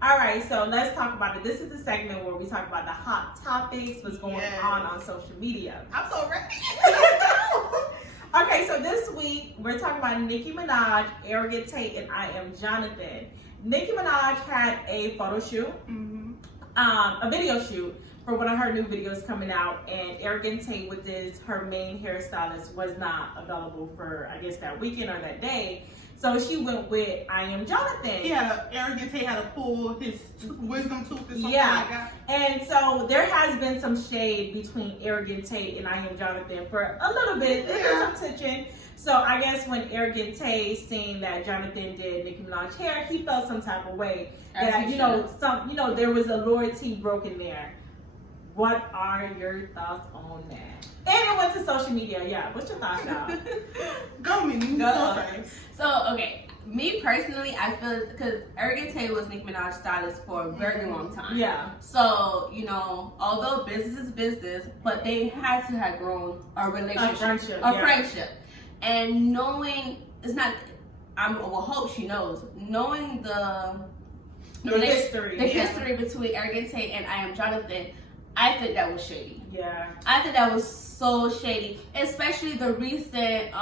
All right, so let's talk about it. This is the segment where we talk about the hot topics, what's going on social media. I'm so ready. Okay, so this week we're talking about Nicki Minaj, Arrogant Tate, and I Am Jonathan. Nicki Minaj had a photo shoot, a video shoot for one of her new videos coming out, and Arrogant Tate, which is her main hairstylist, was not available for, I guess, that weekend or that day. So she went with I Am Jonathan. Arrogant Tate had to pull his wisdom tooth or something like that. And so there has been some shade between Arrogant Tate and I Am Jonathan for a little bit. There's some tension. So I guess when Arrogant Tate seen that Jonathan did Nicki Minaj hair, he felt some type of way that there was a loyalty broken there. What are your thoughts on that? And it went to social media. Yeah, what's your thoughts now? Go first. So, okay, me personally, I feel because Arrogant Tate was Nicki Minaj's stylist for a very long time. Yeah. So, although business is business, but they had to have grown a relationship, a friendship. And knowing, it's not, I will hope she knows, knowing the history between Arrogant Tate and I Am Jonathan, I think that was shady. Yeah. I think that was so shady, especially the recent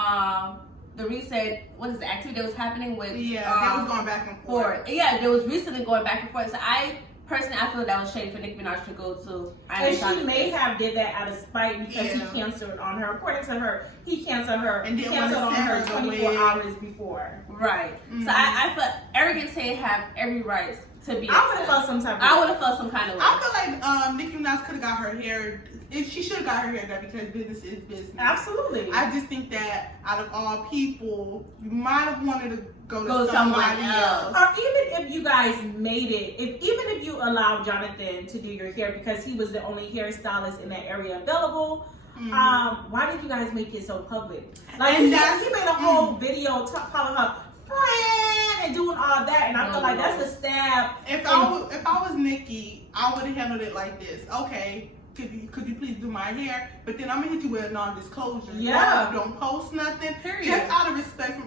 what is the activity that was happening with they was going back and forth. Yeah, there was recently going back and forth. So I feel that was shady for Nicki Minaj to go to. And she may have did that out of spite because he canceled on her. According to her, he canceled on her 24 hours before. Right. So I feel Arrogant Tate have every right to be. I would have felt some type of way. I would have felt some kind of way. I feel like Nicki Minaj could have got her hair. She should have got her hair done because business is business. Absolutely. I just think that out of all people, you might have wanted to go to somebody else. Or even if you guys made it, even if you allowed Jonathan to do your hair because he was the only hairstylist in that area available, why did you guys make it so public? Like he made a whole video calling her friend and doing all that, and I feel like that's a stab. If I was Nicki, I would have handled it like this. Okay, could you please do my hair? But then I'm gonna hit you with a non-disclosure. Yeah. Don't post nothing. Period. Just out of respect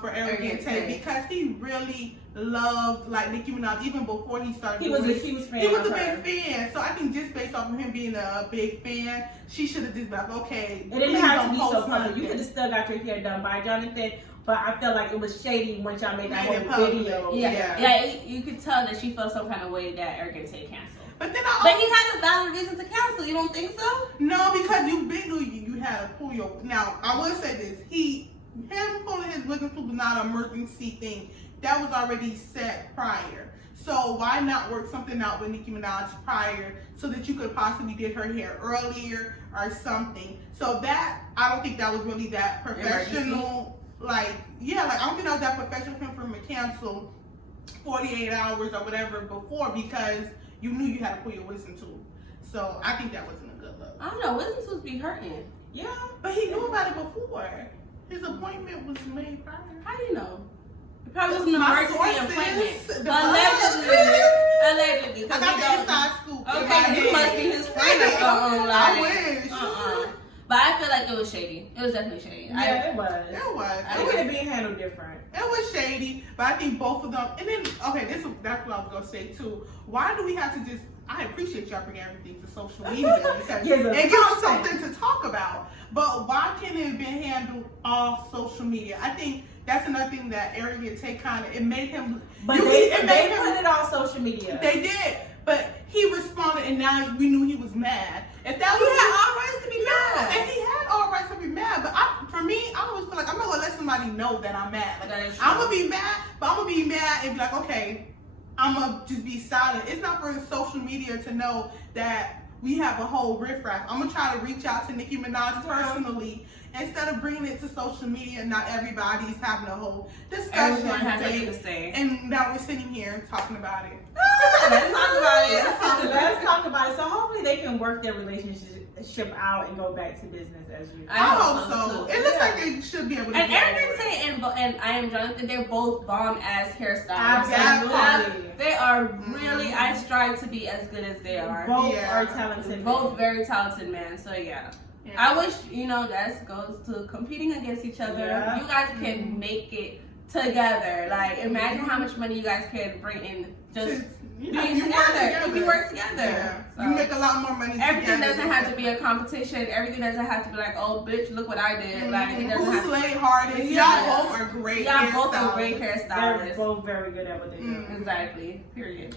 for Arrogant Tate, because he really loved Nicki Minaj even before he started. He was a huge fan. He was a big fan. So I think just based off of him being a big fan, she should have just been like, okay. It didn't have to be so public. You could have still got your hair done by Jonathan. But I feel like it was shady once y'all made that whole video. Yeah, you could tell that she felt some kind of way that Arrogant Tate canceled. But he had a valid reason to cancel. You don't think so? No, because you knew you had to pull your. Now I will say this: him pulling his wisdom tooth was not an emergency thing. That was already set prior. So why not work something out with Nicki Minaj prior so that you could possibly get her hair earlier or something? So that I don't think that was really that professional. I don't think that was that professional for him to cancel 48 hours or whatever before because you knew you had to pull your wisdom tooth. So I think that wasn't a good look. I don't know, wisdom tooth be hurting. Yeah, but he knew about it before. His appointment was made prior. How do you know? It probably was an emergency appointment. Allegedly. I got the inside scoop. Okay, you must be his friend or something. I wish. But I feel like it was shady. It was definitely shady. Yeah, it was. It would have been handled different. It was shady, but I think both of them. And then, that's what I was gonna say too. Why do we have to just? I appreciate y'all bringing everything to social media because it gives us something to talk about. But why can't it have been handled off social media? I think that's another thing that Arrogant Tate it made him. But they put it on social media. They did. But he responded, and now we knew he was mad. If that he had all rights to be mad, and he had all rights to be mad. But for me, I always feel like I'm not gonna let somebody know that I'm mad. I'm gonna be mad, but I'm gonna be mad and be like, okay, I'm gonna just be silent. It's not for social media to know that we have a whole riffraff. I'm gonna try to reach out to Nicki Minaj personally. Instead of bringing it to social media, not everybody's having a whole discussion. Everyone has something to say. And now we're sitting here talking about it. Let's talk about it. Let's talk about it. So hopefully they can work their relationship out and go back to business as usual. I hope so. It looks like they should be able to. And Arrogant Tate and I Am Jonathan, they're both bomb as hairstylists. Absolutely. They are really. I strive to be as good as they are. Both are talented. Both very talented men. So yeah. I wish, that goes to competing against each other. Yeah. You guys can make it together. Like, imagine how much money you guys can bring in just Yeah, being you work together. If we work together. Yeah. So, You make a lot more money everything together. doesn't have to be a competition. Everything doesn't have to be like, oh, bitch, look what I did. Like, it doesn't Who have to. slayed hardest? Yeah. Y'all both are great Y'all both are hairstylists. great They're hairstylists. both very good at what they do. Exactly. Period.